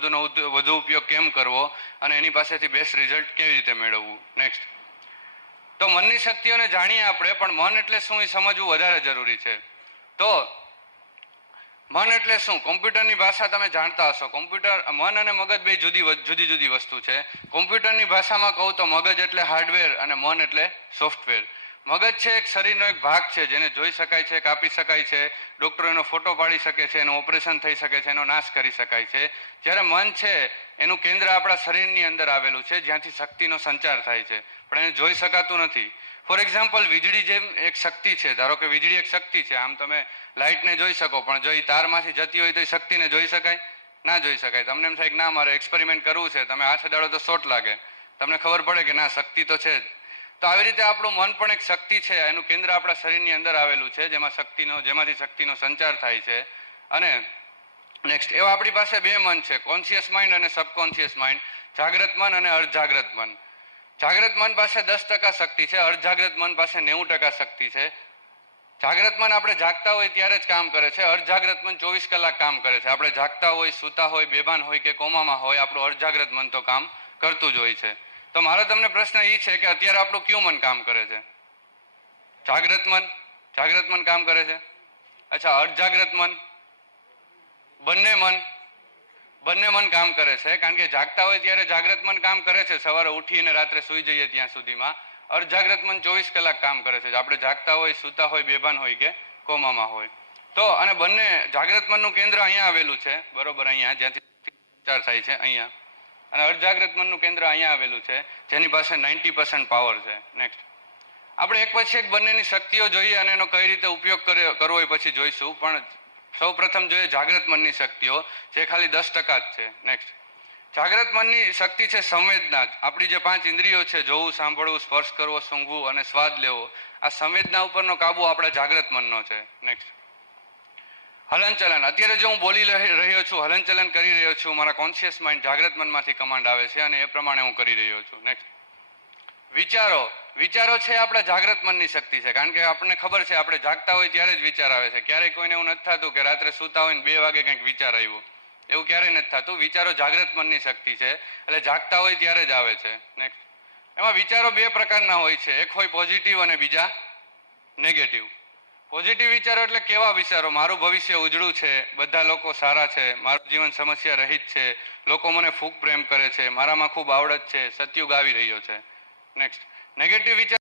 વધુ ઉપયોગ કેમ કરવો અને એની પાસેથી બેસ્ટ રિઝલ્ટ કેવી રીતે મેળવવું. નેક્સ્ટ, તો મનની શક્તિઓને જાણીએ આપણે, પણ મન એટલે શું એ સમજવું વધારે જરૂરી છે. તો મન એટલે શું? કોમ્પ્યુટરની ભાષા તમે જાણતા હશો. કોમ્પ્યુટર, મન અને મગજ બે જુદી જુદી વસ્તુ છે. કોમ્પ્યુટરની ભાષામાં કહું તો મગજ એટલે હાર્ડવેર અને મન એટલે સોફ્ટવેર. મગજ છે એક શરીરનો એક ભાગ છે જેને જોઈ શકાય છે, કાપી શકાય છે, ડૉક્ટરો એનો ફોટો પાડી શકે છે, એનું ઓપરેશન થઈ શકે છે, એનો નાશ કરી શકાય છે. જ્યારે મન છે એનું કેન્દ્ર આપણા શરીરની અંદર આવેલું છે, જ્યાંથી શક્તિનો સંચાર થાય છે, પણ એને જોઈ શકાતું નથી. ફોર એક્ઝામ્પલ, વીજળી જેમ એક શક્તિ છે. ધારો કે વીજળી એક શક્તિ છે. આમ તમે લાઇટને જોઈ શકો, પણ જો એ તારમાંથી જતી હોય તો એ શક્તિને જોઈ શકાય? ના જોઈ શકાય. તમને એમ થાય કે ના, મારે એક્સપેરિમેન્ટ કરવું છે, તમે હાથ અડાડો તો શોર્ટ લાગે, તમને ખબર પડે કે ના, શક્તિ તો છે જ. તો આવી રીતે આપણું મન પણ એક શક્તિ છે. એનું કેન્દ્ર આપણા શરીરની અંદર આવેલું છે, જેમાંથી શક્તિનો સંચાર થાય છે. અને નેક્સ્ટ, એવા આપણી પાસે બે મન છે, કોન્શિયસ માઇન્ડ અને સબકોન્શિયસ માઇન્ડ, જાગ્રત મન અને અર્ધજાગ્રત મન. જાગ્રત મન પાસે 10% શક્તિ છે, અર્ધજાગ્રત મન પાસે 90% શક્તિ છે. જાગ્રત મન આપણે જાગતા હોય ત્યારે જ કામ કરે છે, અર્ધજાગ્રત મન 24 કલાક કામ કરે છે. આપણે જાગતા હોય, સૂતા હોય, બેભાન હોય કે કોમામાં હોય, આપણું અર્ધજાગ્રત મન તો કામ કરતું જ હોય છે. તો મારો તમને પ્રશ્ન એ છે કે અત્યારે આપણું કયું મન કામ કરે છે? જાગ્રત મન કામ કરે છે. અચ્છા, અર્ધજાગ્રત મન? બંને મન કામ કરે છે. કારણ કે જાગતા હોય ત્યારે જાગ્રત મન કામ કરે છે, સવારે ઉઠીને રાત્રે સૂઈ જઈએ ત્યાં સુધીમાં. અર્ધજાગ્રત મન 24 કલાક કામ કરે છે, આપણે જાગતા હોય, સૂતા હોય, બેભાન હોય કે કોમામાં હોય તો. અને બંને, જાગ્રત મનનું કેન્દ્ર અહીંયા આવેલું છે, બરોબર, અહીંયા જ્યાંથી સંચાર થાય છે, અહીંયા. અને અર્ધજાગ્રત મનનું કેન્દ્ર અહીંયા આવેલું છે, જેની પાસે 90% પાવર છે. નેક્સ્ટ, આપણે એક પછી એક બંનેની શક્તિઓ જોઈએ અને એનો કઈ રીતે ઉપયોગ કરવો એ પછી જોઈશું. પણ સૌ પ્રથમ જોઈએ જાગ્રત મનની શક્તિઓ, જે ખાલી 10% જ છે. નેક્સ્ટ, જાગ્રત મનની શક્તિ છે સંવેદના. આપણી જે 5 ઇન્દ્રિયો છે, જોવું, સાંભળવું, સ્પર્શ કરવો, સૂંઘવું અને સ્વાદ લેવો, આ સંવેદના ઉપરનો કાબુ આપણા જાગ્રત મનનો છે. નેક્સ્ટ, હલનચલન. અત્યારે જો હું બોલી રહ્યો છું, હલનચલન કરી રહ્યો છું, મારા કોન્શિયસ માઇન્ડ જાગ્રત મનમાંથી કમાન્ડ આવે છે અને એ પ્રમાણે હું કરી રહ્યો છું. નેક્સ્ટ, વિચારો છે આપણા જાગ્રત મનની શક્તિ છે. કારણ કે આપણને ખબર છે, આપણે જાગતા હોય ત્યારે જ વિચાર આવે છે. ક્યારેય કોઈને એવું નથી થતું કે રાત્રે સૂતા હોય ને 2 વાગે કંઈક વિચાર આવ્યો, એવું ક્યારેય નથી થતું. વિચારો જાગ્રત મનની શક્તિ છે, એટલે જાગતા હોય ત્યારે જ આવે છે. નેક્સ્ટ, એમાં વિચારો 2 પ્રકારના હોય છે, એક હોય પોઝિટિવ અને બીજા નેગેટિવ. પોઝિટિવ વિચારો એટલે કેવા વિચારો? મારું ભવિષ્ય ઉજળું છે, બધા લોકો સારા છે, મારું જીવન સમસ્યા રહિત છે, લોકો મને ખૂબ પ્રેમ કરે છે, મારામાં ખૂબ આવડત છે, સતયુગ આવી રહ્યો છે. નેક્સ્ટ, નેગેટિવ વિચાર